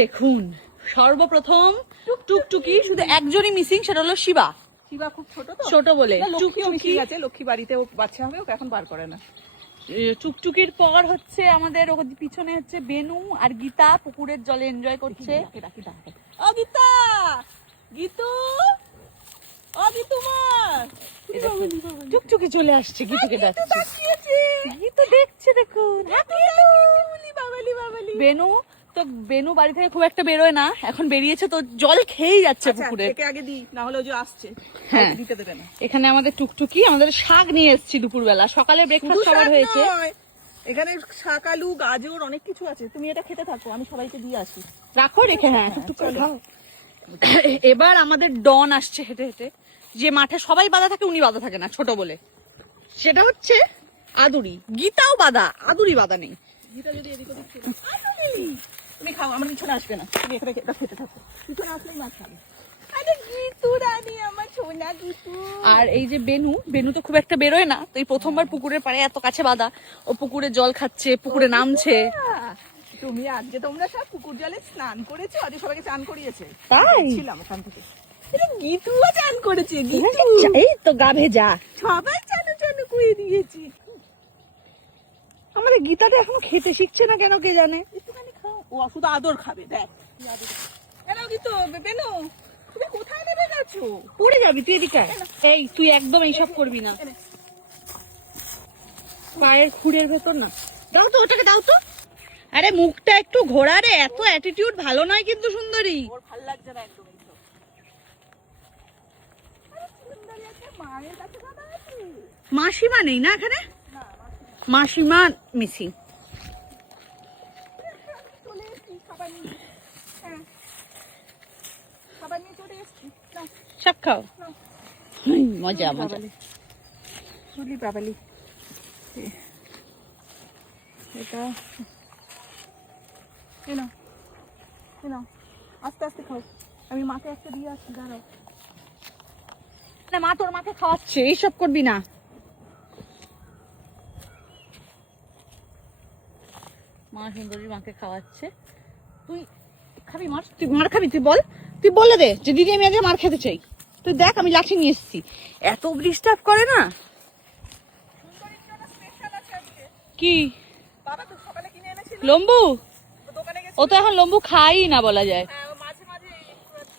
দেখুন সর্বপ্রথম টুকটুকি শুধু একজনই মিসিং, সেটা হলো শিবা। শিবা খুব ছোট তো, ছোট বলে টুকটুকি আছে, লক্ষ্মী বাড়িতে ও বাচ্চা হবে, ওকে এখন বার করে না। টুকটুকির পর হচ্ছে আমাদের পিছনে হচ্ছে বেনু আর গীতা পুকুরের জলে এনজয় করছে। ও গীতা, গীতু, ও গীতু মা, টুকটুকি চলে আসছে, গীতুকে ডাকছে, গীতু দেখছে দেখুন। বেনু তো বেনু বাড়ি থেকে খুব একটা বেরোয় না, এখন বেরিয়েছে তো জল খেয়েই যাচ্ছে পুকুরে। একে আগে দিই, না হলে ও যে আসছে হ্যাঁ দিতে দেবে না। এখানে আমাদের টুকটুকি, আমাদের শাক নিয়ে এসেছি দুপুরবেলা, সকালে ব্রেকফাস্ট সবার হয়েছে। এখানে শাক, আলু, গাজর অনেক কিছু আছে, তুমি এটা খেতে থাকো, আমি সবাইকে দিয়ে আসি। রাখো রেখে, হ্যাঁ টুকটুক করে খাও। এবার আমাদের ডন আসছে হেঁটে হেঁটে, যে মাঠে সবাই বাঁধা থাকে উনি বাঁধা থাকে না ছোট বলে, সেটা হচ্ছে আদুরি। গীতাও বাঁধা, আদুরি বাঁধা নেই। গীতা যদি এদিক ওদিক ছিল, তুমি খাও, আমার পিছনে আসবে না, তুমি এখানে খেতে থাকো, পিছনে আসলেই মাছ খাবে। আরে গীতু রানী, আমার সোনা গীতু। আর এই যে বেনু, বেনু তো খুব একটা বেরোয় না, তো এই প্রথমবার পুকুরের পাড়ে এত কাছে বাঁধা, ও পুকুরে জল খাচ্ছে, পুকুরে নামছে। তুমি আজকে তোমরা সব পুকুর জলে স্নান করেছো, আজকে সবাইকে চান করিয়েছে, তাই ছিলাম ওখান থেকে। গীতুও চান করেছে, গীতু এই তো গা ভেজা, সবাই চানু চানু করে দিয়েছি। আমাদের গীতাটা এখনো খেতে শিখছে না কেন কে জানে। একটুখানি খাও, ও শুধু আদর খাবে, দেখ কেন গীতু। বেনু, তুমি কোথায় নেমে গেছো? পড়ে যাবি তুই, এদিকে আয়। এই তুই একদম এইসব করবি না, পায়ের খুঁড়ের ভেতর না। দাও তো ওটাকে, দাও তো। আরে মুখটা একটু ঘোরা রে, এত অ্যাটিটিউড ভালো নয় কিন্তু সুন্দরী। ওর ভালো লাগছে না একদম এইসব। আরে সুন্দরী একটা মায়ের কাছে দাদা আছে। মাসিমা নেই না এখানে, না, মাসিমা মিসিং। চলে এসছি খাবার নিয়ে। হ্যাঁ, খাবার নিয়ে চলে এসছি। নাও, সব খাও, নাও। মজা মজা। চুলি বাবালি, এটা এনো এনো, আস্তে আস্তে খাও, আমি মাকে একটা দিয়ে আসছি, দাঁড়াও। না মা তোর মাকে খাওয়াচ্ছে, এইসব করবি না। মা সুন্দরী মাকে খাওয়াচ্ছে, তুই খাবি মার? তুই মার খাবি? তুই বল, তুই বলে দে যে দিদি আমি আজকে মার খেতে চাই। তুই দেখ আমি লাঠি নিয়ে এসেছি, এত ডিস্টার্ব করে না। কি বাবা তো সকালে কিনে এনেছিল, লম্বু? দোকানে গেছে। ও তো এখন লম্বু খাই না বলা যায়। হ্যাঁ, মাঝে মাঝে একটু আছে।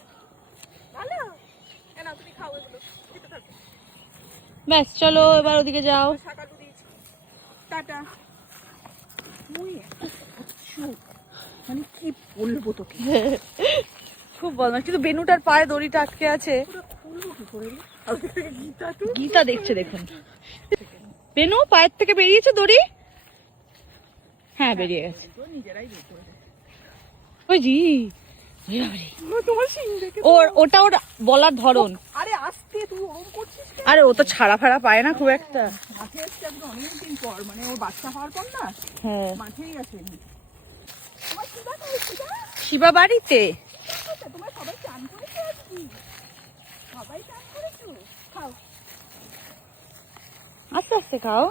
ভালো, এনো তুমি খাও, এগুলো খেতে থাকো। ব্যাস চলো এবার ওদিকে যাও। শাক আলু দিয়েছি, টাটা। মুই মানে কি বলবো তোকে, খুব বদমাশ, কিন্তু বেনুটার পায়ে দড়িটা আটকে আছে। খুলবো কি করে? গীতা তো গীতা দেখছে দেখুন, বেনু পায়ের থেকে বেরিয়েছে দড়ি। হ্যাঁ বেরিয়ে গেছে, নিজেরাই বের করে দেয়। ওই জি তোমার সিং দেখে ওটা ওর বলার ধরন। আরে আস্তে, তুই ওরম করছিস কেন? আরে ও তো ছাড়া ফাড়া পায় না খুব একটা। মাঠে এসছে একদম অনেকদিন পর, মানে ওর বাচ্চা হওয়ার পর না, হ্যাঁ মাঠেই আসেনি। তোমার শিবা কই? শিবা, শিবা বাড়িতে। তোমার সবাই চান করেছো আজকে? সবাই চান করেছো? খাও। আস্তে আস্তে খাও।